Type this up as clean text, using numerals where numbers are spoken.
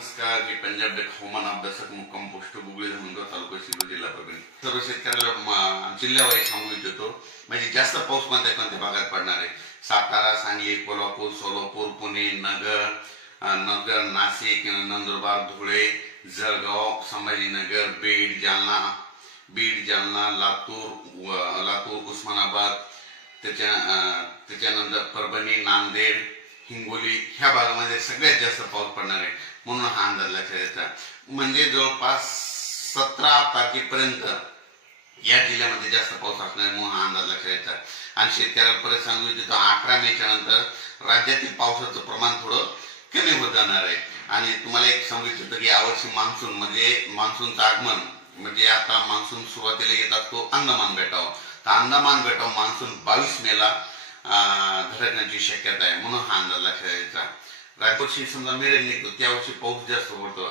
नमस्कार, मी पंजाब डेट हवामान अभ्यासक मुक्काम पोस्ट गुगळी धनगर तालुका शिरूर जिल्हा परभणी. सर्व शेतकऱ्याला जिल्ह्यावारी सांगू इच्छितो. म्हणजे जास्त पाऊस कोणत्या भागात पडणार आहे. सातारा, सांगली, कोल्हापूर, सोलापूर, पुणे, नगर, नाशिक, नंदुरबार, धुळे, जळगाव, संभाजीनगर, बीड, जालना, लातूर, उस्मानाबाद, त्याच्यानंतर परभणी, नांदेड, हिंगोली ह्या भागामध्ये सगळ्यात जास्त पाऊस पडणार आहे. म्हणून हा अंदाज लक्षात यायचा. म्हणजे जवळपास 17 तारखेपर्यंत या जिल्ह्यामध्ये जास्त पाऊस असणार आहे, म्हणून हा अंदाज लक्षात यायचा. आणि शेतकऱ्याला परत सांगू इच्छितो, 11 मेच्या नंतर राज्यातील पावसाचं प्रमाण थोडं कमी होत जाणार आहे. आणि तुम्हाला एक सांगू इच्छितो की यावर्षी मान्सून म्हणजे मान्सूनचं आगमन म्हणजे आता मान्सून सुरुवातीला येत असतो अंदमान बेटावर. तर अंदमान बेटावर मान्सून 22 मेला धडकण्याची शक्यता आहे. म्हणून हा अंदाज लक्षात यायचा. राज्यावर्षी समजा मेळ निघतो त्यावर्षी पाऊस जास्त पडतो